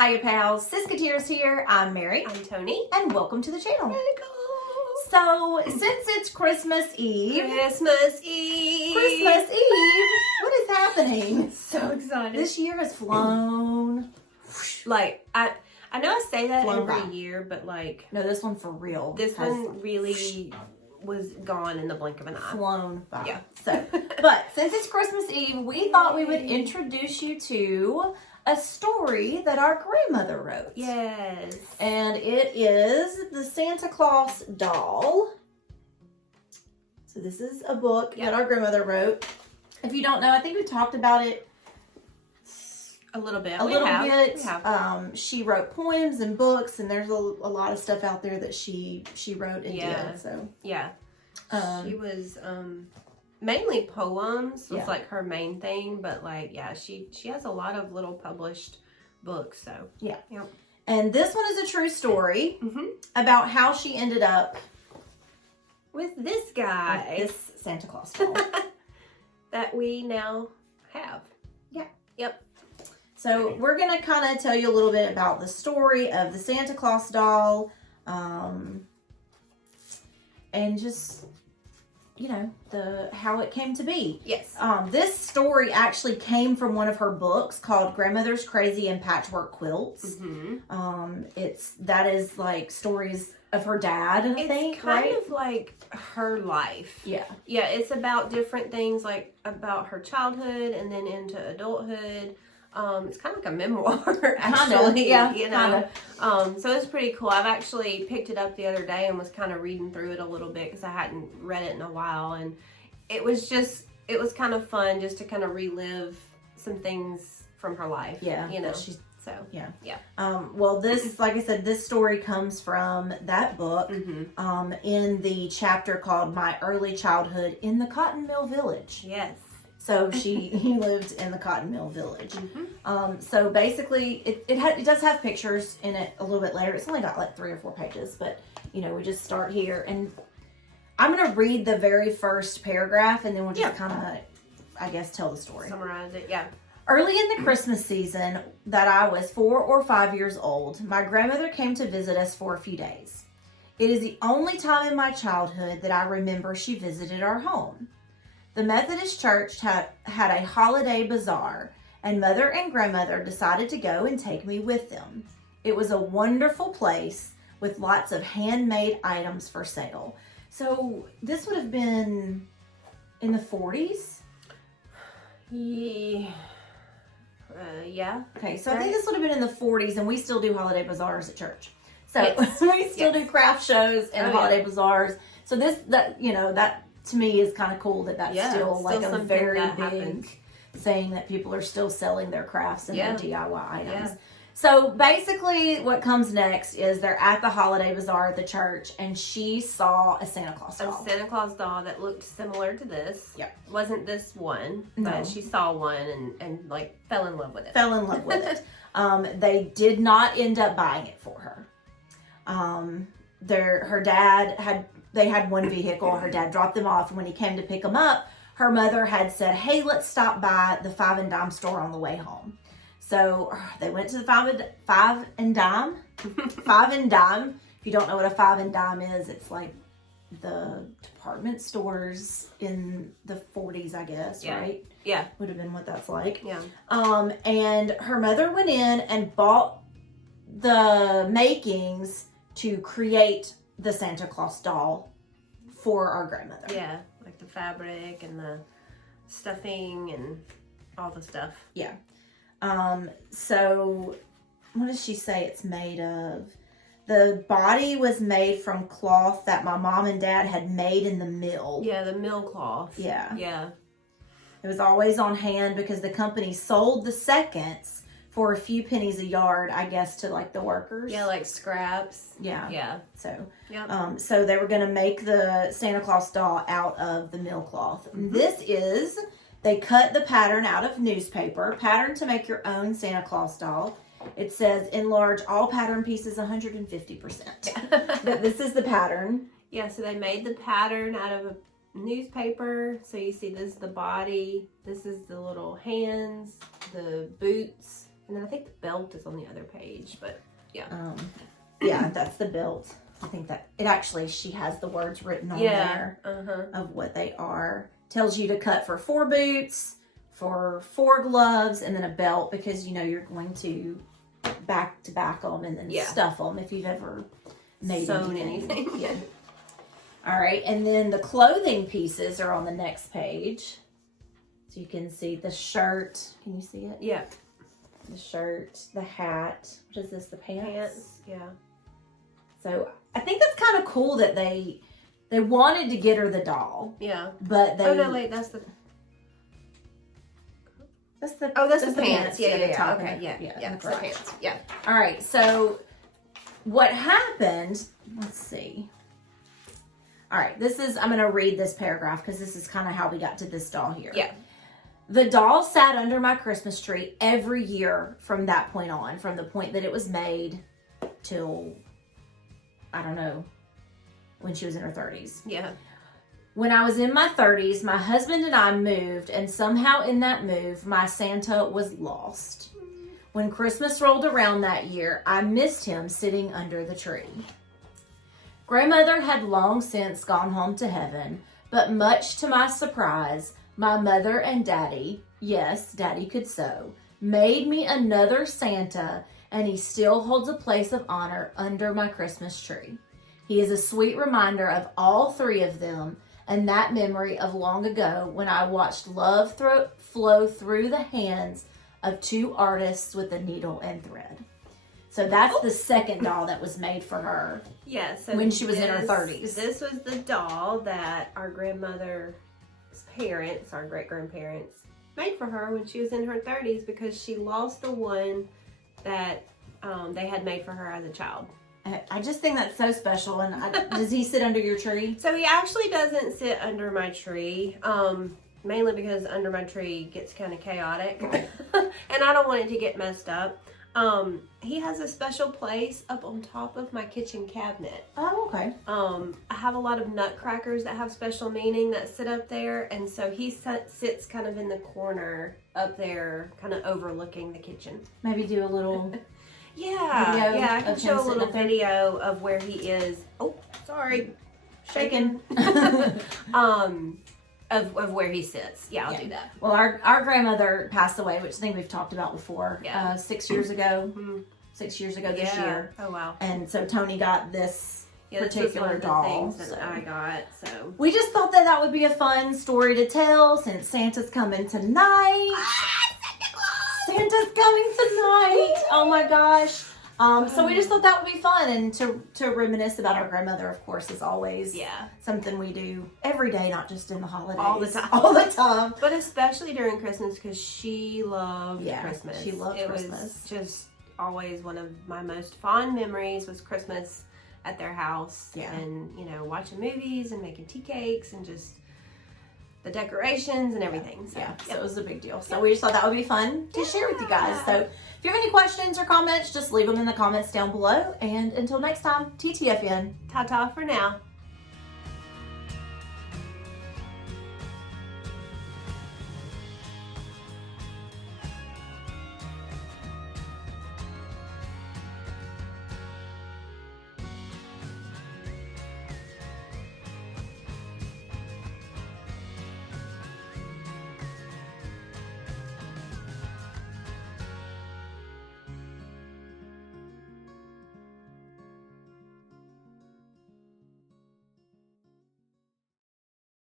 Hiya pals, Siskateers here. I'm Mary. I'm Tony. And welcome to the channel. So, since it's Christmas Eve. Christmas Eve. What is happening? So excited. This year has flown. Like, I know I say that Flown every by. year, but like. No, this one for real. This one really was gone in the blink of an eye. Flown by. Yeah. So, but since it's Christmas Eve, we thought we would introduce you to a story that our grandmother wrote. Yes. And it is The Santa Claus Doll. So this is a book that our grandmother wrote. If you don't know, I think we talked about it a little bit. We have. We have. She wrote poems and books, and there's a lot of stuff out there that she wrote and did. So yeah. She was mainly poems was Yeah. like her main thing, but like she has a lot of little published books. So yeah. Yep. And this one is a true story Mm-hmm. about how she ended up with this guy, with this Santa Claus doll. that we now have. Yeah. Yep. So we're going to kind of tell you a little bit about the story of the Santa Claus doll, and just, you know, how it came to be. Yes. This story actually came from one of her books called Grandmother's Crazy and Patchwork Quilts. Mm-hmm. That is like stories of her dad, I think, It's kind right? of like her life. Yeah. Yeah, it's about different things, like about her childhood and then into adulthood. It's kind of like a memoir, actually. Yeah, you know. So it's pretty cool. I've actually picked it up the other day and was kind of reading through it a little bit because I hadn't read it in a while, and it was kind of fun just to kind of relive some things from her life. Yeah. you know. So Yeah. well, this, like I said, this story comes from that book, Mm-hmm. in the chapter called My Early Childhood in the Cotton Mill Village. Yes. So he lived in the Cotton Mill Village. Mm-hmm. So basically, it does have pictures in it a little bit later. It's only got like 3 or 4 pages, but you know, we just start here, and I'm gonna read the very first paragraph, and then we'll just kind of, I guess, tell the story. Summarize it. Yeah. Early in the Christmas season that I was 4 or 5 years old, my grandmother came to visit us for a few days. It is the only time in my childhood that I remember she visited our home. The Methodist Church had a holiday bazaar, and Mother and Grandmother decided to go and take me with them. It was a wonderful place with lots of handmade items for sale. So this would have been in the 40s? Yeah. Yeah. Okay, so I think this would have been in the 40s, and we still do holiday bazaars at church. So Yes. we still do craft shows and Oh, holiday yeah. bazaars. So that to me is kind of cool that's still like a something very that big happens. thing that people are still selling their crafts and Yeah. their DIY items. Yeah. So basically what comes next is they're at the holiday bazaar at the church, and she saw a Santa Claus A doll. Santa Claus doll that looked similar to this. Yep. Wasn't this one, No. but she saw one and like fell in love with it. Fell in love with it. They did not end up buying it for her. Her dad had one vehicle. Her dad dropped them off, and when he came to pick them up, her mother had said, "Hey, let's stop by the Five and Dime store on the way home." So they went to the Five and Dime. Five and Dime. If you don't know what a Five and Dime is, it's like the department stores in the 40s, I guess, Yeah. right? Yeah. Would have been what that's like. Yeah. And her mother went in and bought the makings to create the Santa Claus doll for our grandmother. Yeah. Like the fabric and the stuffing and all the stuff. Yeah. So what does she say it's made of? The body was made from cloth that my mom and dad had made in the mill. Yeah, the mill cloth. Yeah. Yeah. It was always on hand because the company sold the seconds for a few pennies a yard, I guess, to like the workers. Yeah, like scraps. Yeah. Yeah. So, Yep. so they were going to make the Santa Claus doll out of the mill cloth. They cut the pattern out of newspaper, pattern to make your own Santa Claus doll. It says, enlarge all pattern pieces 150%. But this is the pattern. Yeah, so they made the pattern out of a newspaper. So you see this is the body, this is the little hands, the boots, And then I think the belt is on the other page, but yeah. Yeah, that's the belt. I think that it actually, she has the words written on there of what they are. Tells you to cut for 4 boots, for 4 gloves, and then a belt because, you know, you're going to back them and then stuff them if you've ever made sewn anything. Yeah. All right, and then the clothing pieces are on the next page. So you can see the shirt. Can you see it? Yeah. The shirt, the hat. What is this? The pants? Yeah. So I think that's kind of cool that they wanted to get her the doll. Yeah. But they. Oh no! Wait, that's the pants. Yeah. Okay. Yeah. That's the pants. Yeah. All right. So what happened? Let's see. All right. I'm going to read this paragraph because this is kind of how we got to this doll here. Yeah. The doll sat under my Christmas tree every year from that point on, from the point that it was made till, I don't know, when she was in her 30s. Yeah. When I was in my 30s, my husband and I moved, and somehow in that move, my Santa was lost. When Christmas rolled around that year, I missed him sitting under the tree. Grandmother had long since gone home to heaven, but much to my surprise, my mother and Daddy, yes, Daddy could sew, made me another Santa, and he still holds a place of honor under my Christmas tree. He is a sweet reminder of all 3 of them, and that memory of long ago when I watched love flow through the hands of 2 artists with a needle and thread. So that's the second doll that was made for her. Yeah. So when she was in her 30s. This was the doll that our grandmother's parents, our great-grandparents, made for her when she was in her 30s because she lost the one that they had made for her as a child. I just think that's so special. And does he sit under your tree? So he actually doesn't sit under my tree, mainly because under my tree gets kind of chaotic, and I don't want it to get messed up. He has a special place up on top of my kitchen cabinet. Oh, okay. I have a lot of nutcrackers that have special meaning that sit up there, and so he sits kind of in the corner up there, kind of overlooking the kitchen. Maybe do a little I can show a little video of where he is. Oh, sorry, shaking. Of where he sits. Yeah, I'll do that. Well, our grandmother passed away, which I think we've talked about before. 6 years ago. 6 years ago this year. Oh wow. And so Tony got this particular this doll. Things that I got. So we just thought that would be a fun story to tell since Santa's coming tonight. Santa's coming tonight. Oh my gosh. So we just thought that would be fun, and to reminisce about our grandmother, of course, is always something we do every day, not just in the holidays. All the time. But especially during Christmas because she loved Christmas. She loved Christmas. Was just always one of my most fond memories was Christmas at their house. Yeah. And, watching movies and making tea cakes and just the decorations and everything. So, so it was a big deal. So we just thought that would be fun to share with you guys. So if you have any questions or comments, just leave them in the comments down below. And until next time, TTFN. Ta-ta for now.